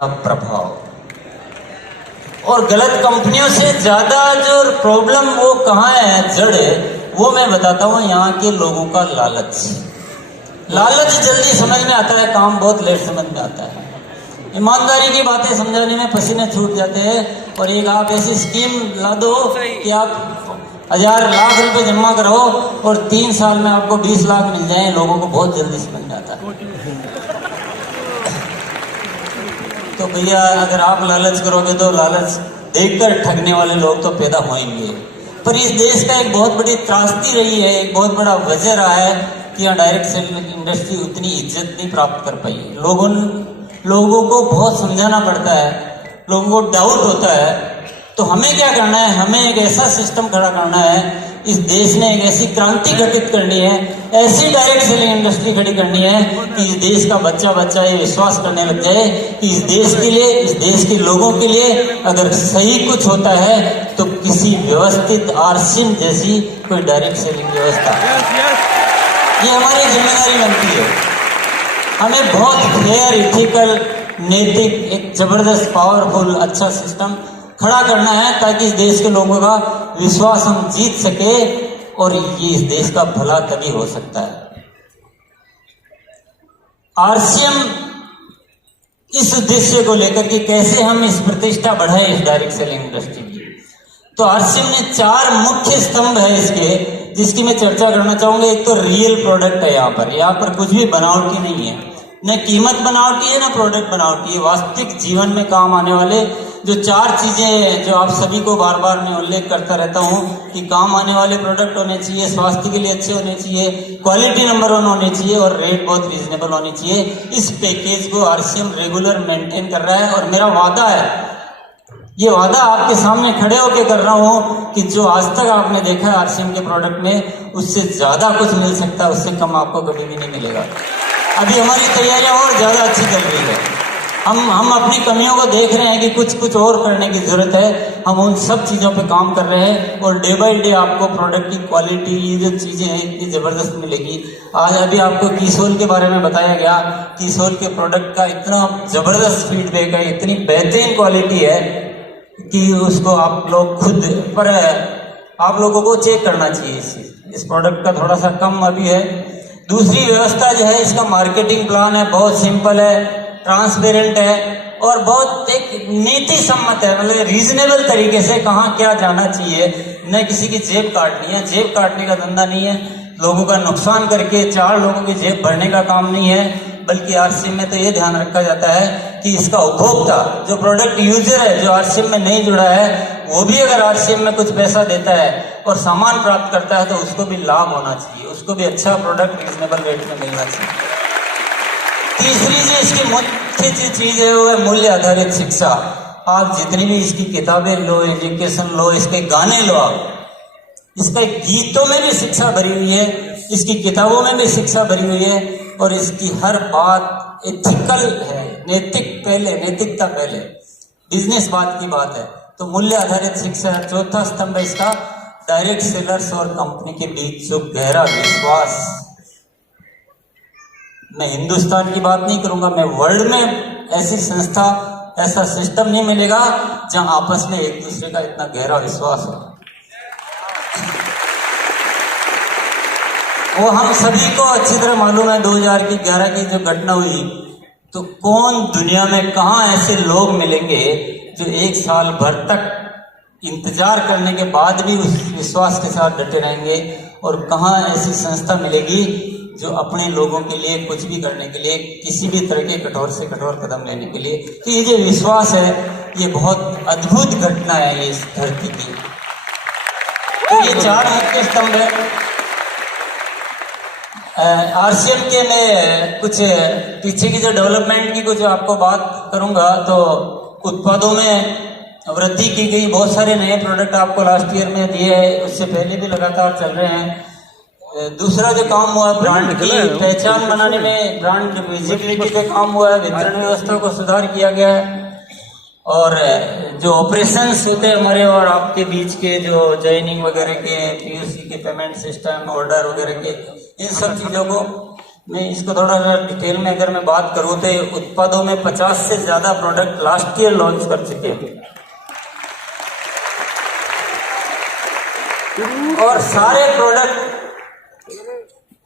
प्रभाव और गलत कंपनियों से ज्यादा जो प्रॉब्लम वो कहाँ है, जड़ है, वो मैं बताता हूँ। यहाँ के लोगों का लालच। लालच जल्दी समझ में आता है, काम बहुत लेट समझ में आता है। ईमानदारी की बातें समझाने में पसीने छूट जाते हैं। और एक आप ऐसी स्कीम ला दो कि आप 1000 लाख रुपए जमा कराओ और 3 साल में आपको 20 लाख मिल जाए, लोगों को बहुत जल्दी समझ में आता है। तो भैया अगर आप लालच करोगे तो लालच देखकर ठगने वाले लोग तो पैदा होंगे। पर इस देश का एक बहुत बड़ी त्रासदी रही है, एक बहुत बड़ा वजह रहा है कि यहाँ डायरेक्ट सेलिंग इंडस्ट्री उतनी इज्जत नहीं प्राप्त कर पाई। लोगों को बहुत समझाना पड़ता है, लोगों को डाउट होता है। तो हमें क्या करना है, हमें एक ऐसा सिस्टम खड़ा करना है। इस देश ने एक ऐसी क्रांति घटित करनी है, ऐसी डायरेक्ट सेलिंग इंडस्ट्री खड़ी करनी है कि इस देश का बच्चा बच्चा ये विश्वास करने लग जाए कि इस देश के लिए, इस देश के लोगों के लिए अगर सही कुछ होता है तो किसी व्यवस्थित आरसीएम जैसी कोई डायरेक्ट सेलिंग व्यवस्था, ये हमारी जिम्मेदारी बनती है। हमें बहुत फेयर, इथिकल, नैतिक, एक जबरदस्त पावरफुल अच्छा सिस्टम खड़ा करना है ताकि इस देश के लोगों का विश्वास हम जीत सके और ये इस देश का भला तभी हो सकता है। आरसीएम इस उद्देश्य को लेकर कि कैसे हम इस प्रतिष्ठा बढ़ाए इस डायरेक्ट सेलिंग इंडस्ट्री की, तो आरसीएम ने 4 मुख्य स्तंभ है इसके, जिसकी मैं चर्चा करना चाहूंगा। एक तो रियल प्रोडक्ट है, यहाँ पर कुछ भी बनावटी नहीं है, न कीमत बनावटी है, न प्रोडक्ट बनावटी है। वास्तविक जीवन में काम आने वाले जो 4 चीजें हैं, जो आप सभी को बार बार मैं उल्लेख करता रहता हूं कि काम आने वाले प्रोडक्ट होने चाहिए, स्वास्थ्य के लिए अच्छे होने चाहिए, क्वालिटी नंबर 1 होने चाहिए और रेट बहुत रीजनेबल होनी चाहिए। इस पैकेज को आरसीएम रेगुलर मेंटेन कर रहा है और मेरा वादा है, ये वादा आपके सामने खड़े होकर कर रहा हूं कि जो आज तक आपने देखा है आरसीएम के प्रोडक्ट में, उससे ज्यादा कुछ मिल सकता है, उससे कम आपको कभी भी नहीं मिलेगा। अभी हमारी तैयारियां और ज्यादा अच्छी चल रही है। हम अपनी कमियों को देख रहे हैं कि कुछ और करने की जरूरत है। हम उन सब चीजों पे काम कर रहे हैं और डे बाय डे आपको प्रोडक्ट की क्वालिटी, ये जो चीजें हैं इतनी जबरदस्त मिलेगी। आज अभी आपको कीसोल के बारे में बताया गया, कीसोल के प्रोडक्ट का इतना जबरदस्त फीडबैक है, इतनी बेहतरीन क्वालिटी है कि उसको आप लोग खुद पर आप लोगों को चेक करना चाहिए। इस प्रोडक्ट का थोड़ा सा कम अभी है। दूसरी व्यवस्था जो है, इसका मार्केटिंग प्लान है, बहुत सिंपल है, ट्रांसपेरेंट है और बहुत एक नीति सम्मत है। मतलब रीजनेबल तरीके से कहाँ क्या जाना चाहिए, न किसी की जेब काटनी है, जेब काटने का धंधा नहीं है, लोगों का नुकसान करके 4 लोगों की जेब भरने का काम नहीं है। बल्कि आरसीएम में तो ये ध्यान रखा जाता है कि इसका उपभोक्ता, जो प्रोडक्ट यूजर है, जो आरसीएम में नहीं जुड़ा है, वो भी अगर आरसीएम में कुछ पैसा देता है और सामान प्राप्त करता है तो उसको भी लाभ होना चाहिए, उसको भी अच्छा प्रोडक्ट रीजनेबल रेट में मिलना चाहिए। तीसरी जो इसकी मुख्य चीज है वो है मूल्य आधारित शिक्षा। आप जितनी भी इसकी किताबें लो, एजुकेशन लो, इसके गाने लो, आप इसके गीतों में भी शिक्षा भरी हुई है, इसकी किताबों में भी शिक्षा भरी हुई है और इसकी हर बात एथिकल है, नैतिकता पहले, बिजनेस बात की बात है। तो मूल्य आधारित शिक्षा। चौथा स्तंभ है इसका डायरेक्ट सेलर्स और कंपनी के बीच जो गहरा विश्वास। मैं हिंदुस्तान की बात नहीं करूंगा, मैं वर्ल्ड में ऐसी संस्था, ऐसा सिस्टम नहीं मिलेगा जहां आपस में एक दूसरे का इतना गहरा विश्वास हो। वो हम सभी को अच्छी तरह मालूम है, 2011 की जो घटना हुई, तो कौन दुनिया में कहां ऐसे लोग मिलेंगे जो 1 साल भर तक इंतजार करने के बाद भी उस विश्वास के साथ डटे रहेंगे, और कहां ऐसी संस्था मिलेगी जो अपने लोगों के लिए कुछ भी करने के लिए, किसी भी तरह के कठोर से कठोर कदम लेने के लिए। तो ये जो विश्वास है, ये बहुत अद्भुत घटना है ये इस धरती की। तो ये 4 मुख्य स्तंभ है आरसीएम के। मैं कुछ पीछे की जो डेवलपमेंट की कुछ आपको बात करूंगा। तो उत्पादों में वृद्धि की गई, बहुत सारे नए प्रोडक्ट आपको लास्ट ईयर में दिए हैं, उससे पहले भी लगातार चल रहे हैं। दूसरा जो काम हुआ, ब्रांड की पहचान बनाने में, ब्रांड विजिबिलिटी पे काम हुआ है, वितरण व्यवस्था को सुधार किया गया है, और जो ऑपरेशंस होते हैं हमारे और आपके बीच के, जो जॉइनिंग वगैरह के, पीयूसी के पेमेंट सिस्टम, ऑर्डर वगैरह के, इन सब चीजों को मैं इसको थोड़ा सा डिटेल में अगर मैं बात करूँ तो उत्पादों में 50 से ज्यादा प्रोडक्ट लास्ट ईयर लॉन्च कर चुके हैं और सारे प्रोडक्ट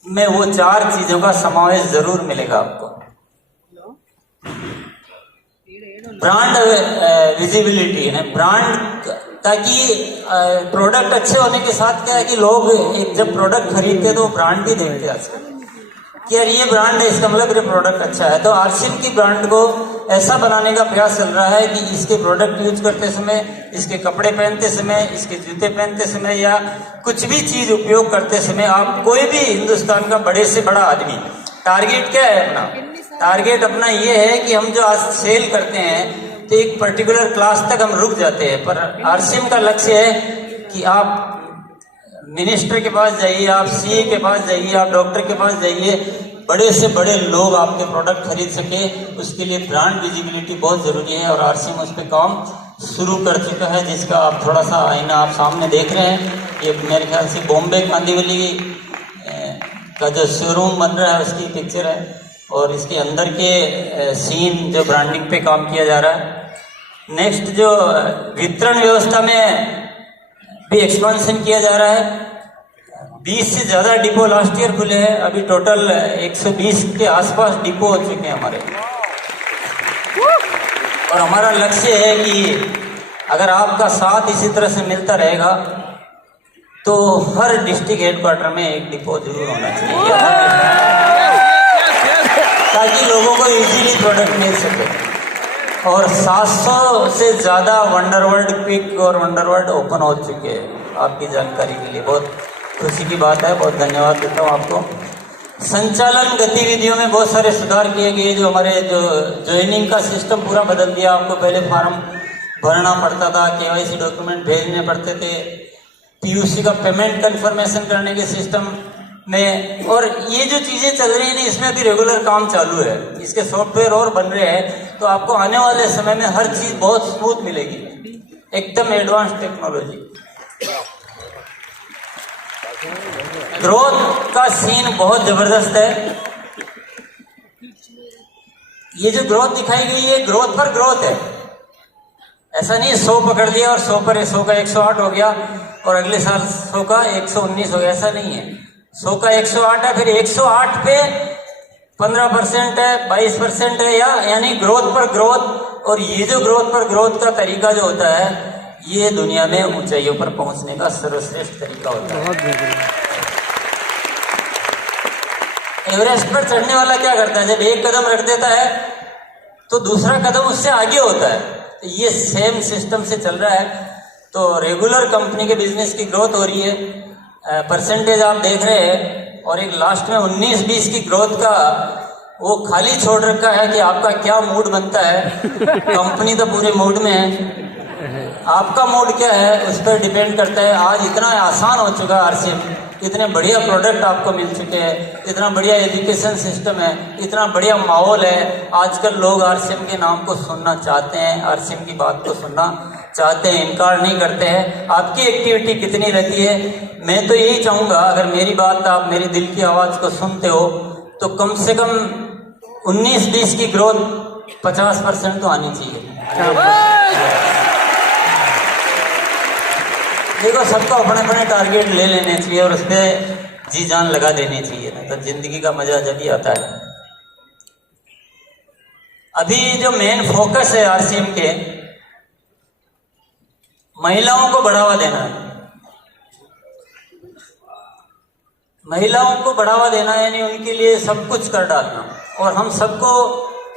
में वो 4 चीजों का समावेश जरूर मिलेगा आपको। ब्रांड विजिबिलिटी है, ब्रांड, ताकि प्रोडक्ट अच्छे होने के साथ क्या है कि लोग एक जब प्रोडक्ट खरीदते हैं तो ब्रांड भी देखते हैं आजकल कि यार ये ब्रांड है, इसका मतलब ये प्रोडक्ट अच्छा है। तो आरसीएम की ब्रांड को ऐसा बनाने का प्रयास चल रहा है कि इसके प्रोडक्ट यूज करते समय, इसके कपड़े पहनते समय, इसके जूते पहनते समय या कुछ भी चीज उपयोग करते समय आप कोई भी हिंदुस्तान का बड़े से बड़ा आदमी, टारगेट क्या है अपना? टारगेट अपना ये है कि हम जो आज सेल करते हैं तो एक पर्टिकुलर क्लास तक हम रुक जाते हैं, पर आरसीएम का लक्ष्य है कि आप मिनिस्टर के पास जाइए, आप सीए के पास जाइए, आप डॉक्टर के पास जाइए, बड़े से बड़े लोग आपके प्रोडक्ट खरीद सके। उसके लिए ब्रांड विजिबिलिटी बहुत जरूरी है और आरसीएम उस पर काम शुरू कर चुका है, जिसका आप थोड़ा सा आईना आप सामने देख रहे हैं। ये मेरे ख्याल से बॉम्बे कांदिवली का जो शोरूम बन रहा है उसकी पिक्चर है और इसके अंदर के सीन जो ब्रांडिंग पे काम किया जा रहा है। नेक्स्ट जो वितरण व्यवस्था में भी एक्सपेंशन किया जा रहा है। 20 से ज्यादा डिपो लास्ट ईयर खुले हैं, अभी टोटल 120 के आसपास डिपो हो चुके हैं हमारे। और हमारा लक्ष्य है कि अगर आपका साथ इसी तरह से मिलता रहेगा तो हर डिस्ट्रिक्ट हेडक्वार्टर में एक डिपो जरूर होना चाहिए ताकि लोगों को इजीली प्रोडक्ट मिल सके। और 700 से ज्यादा वंडरवर्ल्ड क्विक और वंडरवर्ल्ड ओपन हो चुके हैं, आपकी जानकारी के लिए बहुत खुशी की बात है। बहुत धन्यवाद देता हूँ आपको। संचालन गतिविधियों में बहुत सारे सुधार किए गए, जो हमारे जो ज्वाइनिंग का सिस्टम पूरा बदल दिया। आपको पहले फॉर्म भरना पड़ता था, केवाईसी डॉक्यूमेंट भेजने पड़ते थे, पीयूसी का पेमेंट कंफर्मेशन करने के सिस्टम में, और ये जो चीजें चल रही हैं इसमें अभी रेगुलर काम चालू है, इसके सॉफ्टवेयर और बन रहे हैं। तो आपको आने वाले समय में हर चीज बहुत स्मूथ मिलेगी, एकदम एडवांस टेक्नोलॉजी। ग्रोथ का सीन बहुत जबरदस्त है। ये जो ग्रोथ दिखाई गई है ग्रोथ पर ग्रोथ है, ऐसा नहीं 100 पकड़ लिया और 100 पर 100 का 108 हो गया और अगले साल 100 का 119 हो गया, ऐसा नहीं है। 100 का 108 है, फिर 108 पे 15% है, 22% है, यानी ग्रोथ पर ग्रोथ। और ये जो ग्रोथ पर ग्रोथ का तरीका जो होता है ये दुनिया में ऊंचाइयों पर पहुंचने का सर्वश्रेष्ठ तरीका होता है। एवरेस्ट पर चढ़ने वाला क्या करता है, जब एक कदम रख देता है तो दूसरा कदम उससे आगे होता है। तो ये सेम सिस्टम से चल रहा है। तो रेगुलर कंपनी के बिजनेस की ग्रोथ हो रही है, परसेंटेज आप देख रहे हैं, और एक लास्ट में 19-20 की ग्रोथ का वो खाली छोड़ रखा है कि आपका क्या मूड बनता है। कंपनी तो पूरे मूड में है, आपका मूड क्या है उस पर डिपेंड करता है। आज इतना आसान हो चुका है आरसीएम, इतने बढ़िया प्रोडक्ट आपको मिल चुके हैं, इतना बढ़िया एजुकेशन सिस्टम है, इतना बढ़िया माहौल है। आजकल लोग आरसीएम के नाम को सुनना चाहते हैं, आरसीएम की बात को सुनना चाहते हैं, इनकार नहीं करते हैं। आपकी एक्टिविटी कितनी रहती है? मैं तो यही चाहूँगा, अगर मेरी बात आप मेरी दिल की आवाज़ को सुनते हो तो कम से कम 19-20 की ग्रोथ 50% तो आनी चाहिए। देखो, सबको अपने अपने टारगेट ले लेने चाहिए और उस पर जी जान लगा देनी चाहिए, ना तो जिंदगी का मजा जब ही आता है। अभी जो मेन फोकस है आरसीएम के, महिलाओं को बढ़ावा देना है। महिलाओं को बढ़ावा देना यानी उनके लिए सब कुछ कर डालना। और हम सबको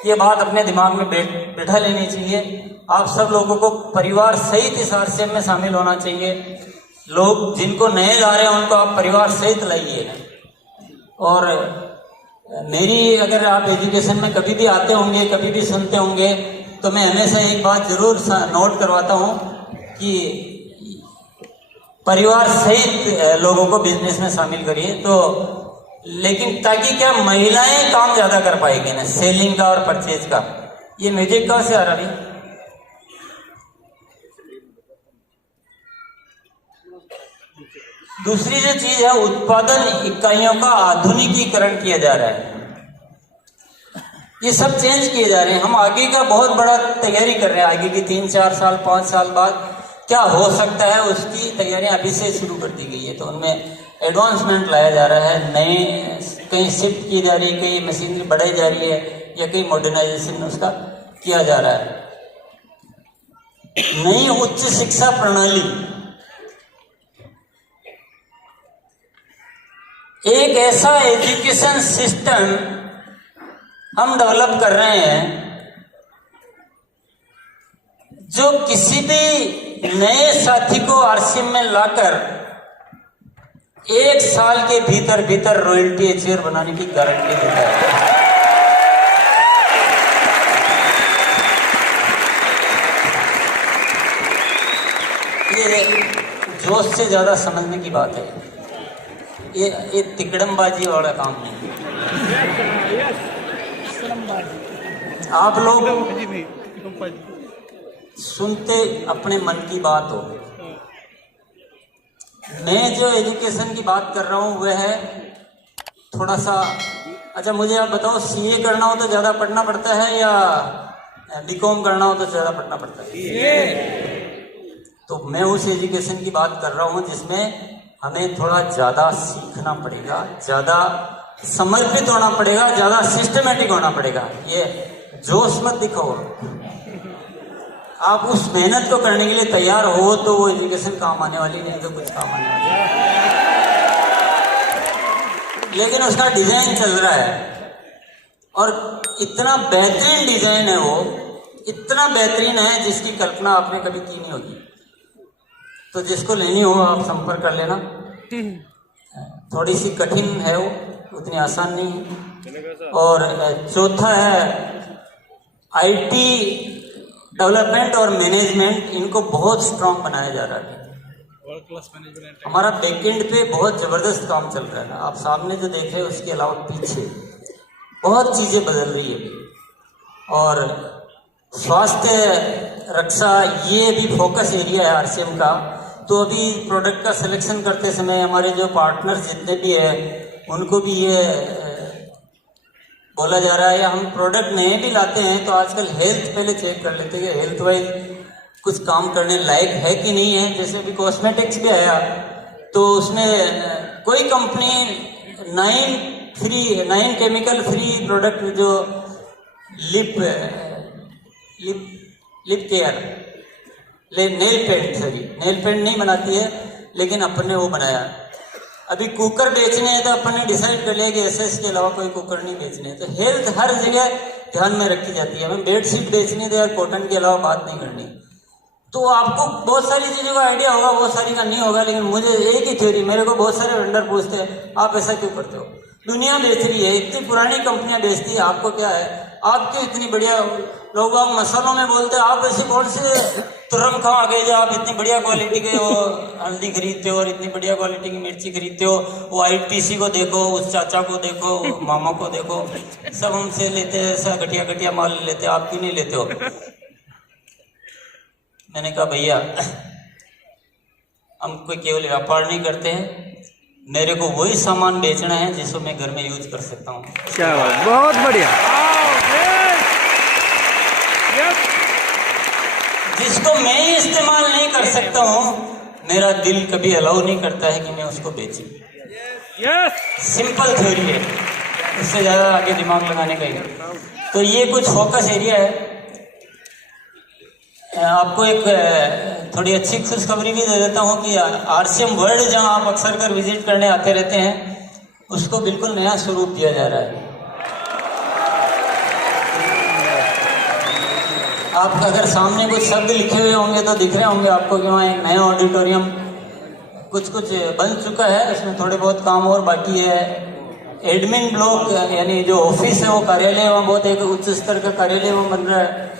ये बात अपने दिमाग में बैठा लेनी चाहिए। आप सब लोगों को परिवार सहित इस आरसीएम में शामिल होना चाहिए। लोग जिनको नए ला रहे हैं उनको आप परिवार सहित लाइए। और मेरी, अगर आप एजुकेशन में कभी भी आते होंगे, कभी भी सुनते होंगे, तो मैं हमेशा एक बात जरूर नोट करवाता हूँ कि परिवार सहित लोगों को बिजनेस में शामिल करिए। तो लेकिन ताकि क्या महिलाएं काम ज्यादा कर पाएगी ना, सेलिंग का और परचेज का। ये म्यूजिक कहाँ से आ रहा है? दूसरी जो चीज है, उत्पादन इकाइयों का आधुनिकीकरण किया जा रहा है। ये सब चेंज किए जा रहे हैं। हम आगे का बहुत बड़ा तैयारी कर रहे हैं, आगे की 3-4 साल 5 साल बाद क्या हो सकता है उसकी तैयारियां अभी से शुरू कर दी गई है। तो उनमें एडवांसमेंट लाया जा रहा है, नए कहीं शिफ्ट की जा रही है, कहीं मशीनरी बढ़ाई जा रही है, या कहीं मॉडर्नाइजेशन उसका किया जा रहा है। नई उच्च शिक्षा प्रणाली एक ऐसा एजुकेशन सिस्टम हम डेवलप कर रहे हैं जो किसी भी नए साथी को आरसीएम में लाकर 1 साल के भीतर भीतर रॉयल्टी अचीवर बनाने की गारंटी देता है। ये जोश से ज्यादा समझने की बात है, ये तिकड़मबाजी वाला काम नहीं। आप लोग सुनते अपने मन की बात हो। मैं जो एजुकेशन की बात कर रहा हूँ वह है थोड़ा सा, अच्छा मुझे आप बताओ, सीए करना हो तो ज्यादा पढ़ना पड़ता है या बीकॉम करना हो तो ज्यादा पढ़ना पड़ता है? तो मैं उस एजुकेशन की बात कर रहा हूँ जिसमें हमें थोड़ा ज्यादा सीखना पड़ेगा, ज्यादा समर्पित होना पड़ेगा, ज्यादा सिस्टमेटिक होना पड़ेगा। ये जोश मत दिखाओ, आप उस मेहनत को करने के लिए तैयार हो तो वो एजुकेशन काम आने वाली नहीं तो कुछ काम आने वाली। लेकिन उसका डिजाइन चल रहा है और इतना बेहतरीन डिजाइन है, वो इतना बेहतरीन है जिसकी कल्पना आपने कभी की नहीं होगी। तो जिसको लेनी हो आप संपर्क कर लेना। थोड़ी सी कठिन है वो, उतनी आसान नहीं है। और चौथा है आईटी डेवलपमेंट और मैनेजमेंट, इनको बहुत स्ट्रांग बनाया जा रहा है। वर्ल्ड क्लास मैनेजमेंट हमारा बैकएंड पे बहुत जबरदस्त काम चल रहा है। आप सामने जो देख रहे हो उसके अलावा पीछे बहुत चीजें बदल रही है। और स्वास्थ्य रक्षा ये भी फोकस एरिया है आरसीएम का। तो अभी प्रोडक्ट का सिलेक्शन करते समय हमारे जो पार्टनर्स जितने भी है उनको भी ये बोला जा रहा है, या हम प्रोडक्ट नए भी लाते हैं तो आजकल हेल्थ पहले चेक कर लेते हैं कि हेल्थ वाइज कुछ काम करने लायक है कि नहीं है। जैसे अभी कॉस्मेटिक्स भी आया तो उसमें कोई कंपनी 9 केमिकल फ्री प्रोडक्ट जो लिप केयर नेल पेंट नहीं बनाती है, लेकिन अपन ने वो बनाया। अभी कुकर बेचने हैं तो अपन ने डिसाइड कर लिया कि एसएस के अलावा कोई कुकर नहीं बेचने हैं। तो हेल्थ हर जगह ध्यान में रखी जाती है। हमें बेडशीट बेचनी तो यार कॉटन के अलावा बात नहीं करनी। तो आपको बहुत सारी चीजों का आइडिया होगा, बहुत सारी का नहीं होगा, लेकिन मुझे एक ही थ्योरी, मेरे को बहुत सारे वेंडर पूछते हैं आप ऐसा क्यों करते हो? दुनिया बेच रही है, इतनी पुरानी कंपनियां बेचती है, आपको क्या है? आप क्यों इतनी बढ़िया लोग आप मसालों में बोलते हैं, आप ऐसे कौन से तुरम खा आ गए जो आप इतनी बढ़िया क्वालिटी के वो हल्दी खरीदते हो और इतनी बढ़िया क्वालिटी की मिर्ची खरीदते हो? वो आईटीसी को देखो, उस चाचा को देखो, मामा को देखो, सब हमसे लेते हैं, ऐसा घटिया घटिया माल लेते, आप क्यों नहीं लेते हो? मैंने कहा भैया हम कोई केवल व्यापार नहीं करते हैं, मेरे को वही सामान बेचना है जिसको मैं घर में यूज कर सकता हूँ। क्या बात, बहुत बढ़िया। जिसको मैं ही इस्तेमाल नहीं कर सकता हूँ, मेरा दिल कभी अलाउ नहीं करता है कि मैं उसको बेचूं। सिंपल थ्योरी है, इससे ज्यादा आगे दिमाग लगाने का ही। तो ये कुछ फोकस एरिया है। आपको एक थोड़ी अच्छी खुशखबरी भी दे देता हूँ कि आरसीएम वर्ल्ड जहाँ आप अक्सर कर विजिट करने आते रहते हैं, उसको बिल्कुल नया स्वरूप दिया जा रहा है। आप अगर सामने कुछ शब्द लिखे हुए होंगे तो दिख रहे होंगे आपको कि वहाँ एक नया ऑडिटोरियम कुछ बन चुका है, इसमें थोड़े बहुत काम और बाकी है। एडमिन ब्लॉक यानी जो ऑफिस है वो कार्यालय, वहाँ बहुत एक उच्च स्तर का कार्यालय वहाँ बन रहा है।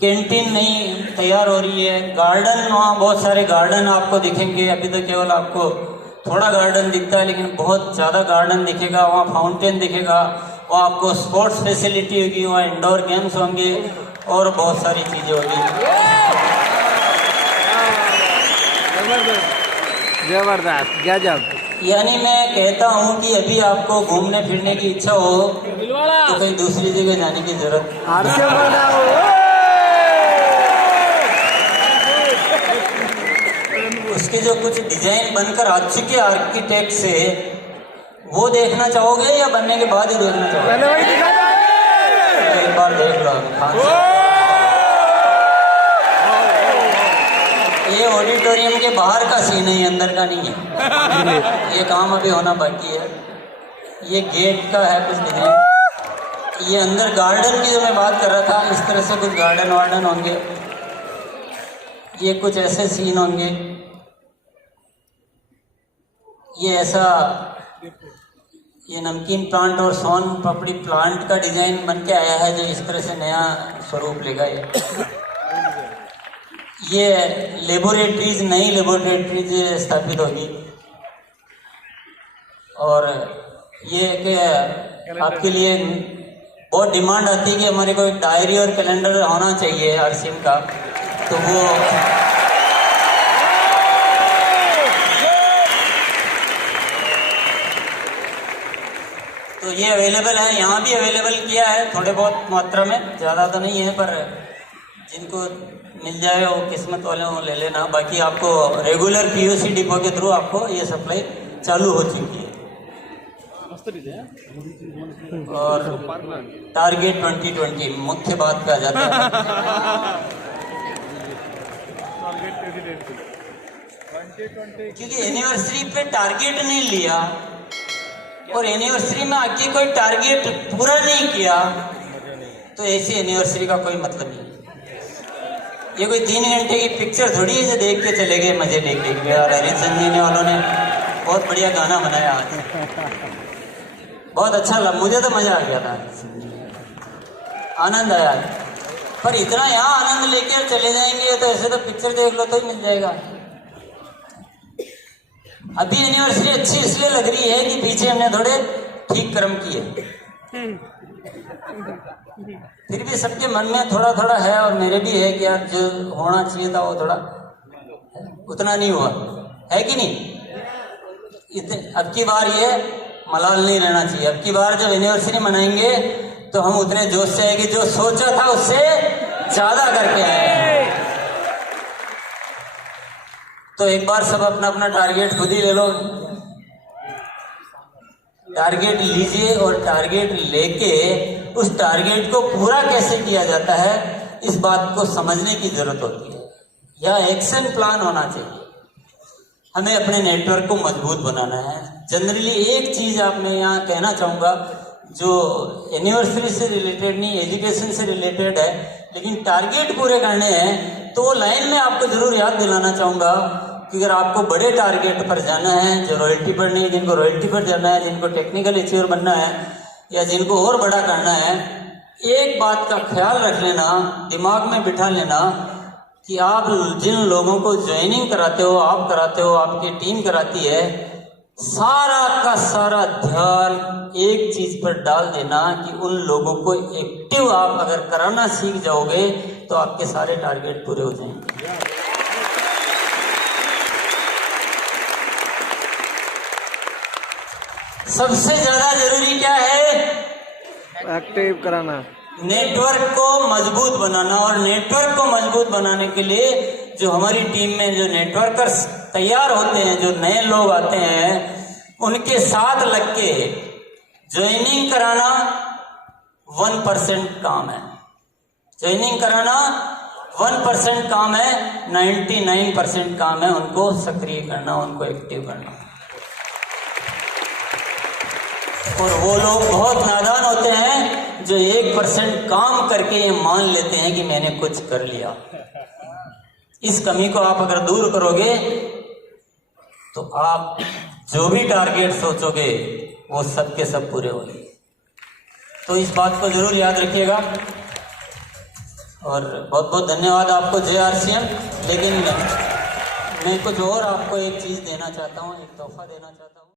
कैंटीन नई तैयार हो रही है। गार्डन, वहाँ बहुत सारे गार्डन आपको दिखेंगे। अभी तो केवल आपको थोड़ा गार्डन दिखता है, लेकिन बहुत ज़्यादा गार्डन दिखेगा। वहाँ फाउंटेन दिखेगा, वहाँ आपको स्पोर्ट्स फैसिलिटी होगी, वहाँ इंडोर गेम्स होंगे और बहुत सारी चीज़ें होगी। जबरदस्त, गजब। यानी मैं कहता हूँ कि अभी आपको घूमने फिरने की इच्छा हो तो कहीं दूसरी जगह जाने की जरूरत। उसके जो कुछ डिजाइन बनकर आ चुके आर्किटेक्ट से, वो देखना चाहोगे या बनने के बाद ही देखना चाहोगे? एक बार देख लो। ये ऑडिटोरियम के बाहर का सीन है, अंदर का नहीं है। ये काम अभी होना बाकी है। ये गेट का है कुछ डिजाइन। ये अंदर गार्डन की जो मैं बात कर रहा था, इस तरह से कुछ गार्डन वार्डन होंगे। ये कुछ ऐसे सीन होंगे। ये ऐसा, ये नमकीन प्लांट और सोन पापड़ी प्लांट का डिजाइन बन के आया है, जो इस तरह से नया स्वरूप लेगा। ये लेबोरेटरीज, नई लेबोरेटरीज स्थापित होगी। और ये कि आपके लिए बहुत डिमांड आती है कि हमारे को एक डायरी और कैलेंडर होना चाहिए आरसीएम का, तो वो तो ये अवेलेबल है, यहाँ भी अवेलेबल किया है थोड़े बहुत मात्रा में, ज़्यादा तो नहीं है, पर जिनको मिल जाए वो किस्मत वाले वो ले लेना। बाकी आपको रेगुलर पीओसी डिपो के थ्रू आपको ये सप्लाई चालू हो चुकी है। और टारगेट 2020 मुख्य बात पे आ जाता है। क्योंकि एनिवर्सरी पे टारगेट नहीं लिया और एनिवर्सरी में आके कोई टारगेट पूरा नहीं किया, तो ऐसी एनिवर्सरी का कोई मतलब नहीं। ये कोई 3 घंटे की पिक्चर थोड़ी है जो देख के चले गए मजे लेके। यार हरीश संजीवनी वालों ने बहुत बढ़िया गाना बनाया आज, बहुत अच्छा लगा, मुझे तो मजा आ गया था, आनंद आया। पर इतना यहाँ आनंद लेके चले जाएंगे तो ऐसे तो पिक्चर देख लो तो ही मिल जाएगा। अभी एनिवर्सरी अच्छी इसलिए लग रही है कि पीछे हमने थोड़े ठीक कर्म किए, फिर भी सबके मन में थोड़ा थोड़ा है, और मेरे भी है कि यार जो होना चाहिए था वो थोड़ा उतना नहीं हुआ, है कि नहीं। अब की बार ये मलाल नहीं रहना चाहिए। अब की बार जब एनिवर्सरी मनाएंगे तो हम उतने जोश से आएंगे, जो सोचा था उससे ज्यादा करके आए। तो एक बार सब अपना अपना टारगेट खुद ही ले लो, टारगेट लीजिए और टारगेट लेके उस टारगेट को पूरा कैसे किया जाता है इस बात को समझने की जरूरत होती है, या एक्शन प्लान होना चाहिए। हमें अपने नेटवर्क को मजबूत बनाना है। जनरली एक चीज आप मैं यहाँ कहना चाहूँगा जो एनिवर्सरी से रिलेटेड नहीं, एजुकेशन से रिलेटेड है, लेकिन टारगेट पूरे करने हैं, तो वो लाइन में आपको जरूर याद दिलाना चाहूँगा कि अगर आपको बड़े टारगेट पर जाना है, जो रॉयल्टी पर नहीं, जिनको रॉयल्टी पर जाना है, जिनको टेक्निकल अचीवर बनना है, या जिनको और बड़ा करना है, एक बात का ख्याल रख लेना, दिमाग में बिठा लेना कि आप जिन लोगों को ज्वाइनिंग कराते हो, आप कराते हो, आपकी टीम कराती है, सारा का सारा ध्यान एक चीज पर डाल देना कि उन लोगों को एक्टिव आप अगर कराना सीख जाओगे तो आपके सारे टारगेट पूरे हो जाएंगे। सबसे ज्यादा जरूरी क्या है? एक्टिव कराना, नेटवर्क को मजबूत बनाना। और नेटवर्क को मजबूत बनाने के लिए जो हमारी टीम में जो नेटवर्कर्स तैयार होते हैं, जो नए लोग आते हैं, उनके साथ लग के ज्वाइनिंग कराना 1% काम है। ज्वाइनिंग कराना 1% काम है, 99% काम है उनको सक्रिय करना, उनको एक्टिव करना। और वो लोग बहुत नादान होते हैं जो 1% काम करके ये मान लेते हैं कि मैंने कुछ कर लिया। इस कमी को आप अगर दूर करोगे तो आप जो भी टारगेट सोचोगे वो सब के सब पूरे होंगे। तो इस बात को जरूर याद रखिएगा। और बहुत बहुत धन्यवाद आपको जय आरसीएम। लेकिन मैं कुछ और आपको एक चीज देना चाहता हूँ, एक तोहफा देना चाहता हूँ।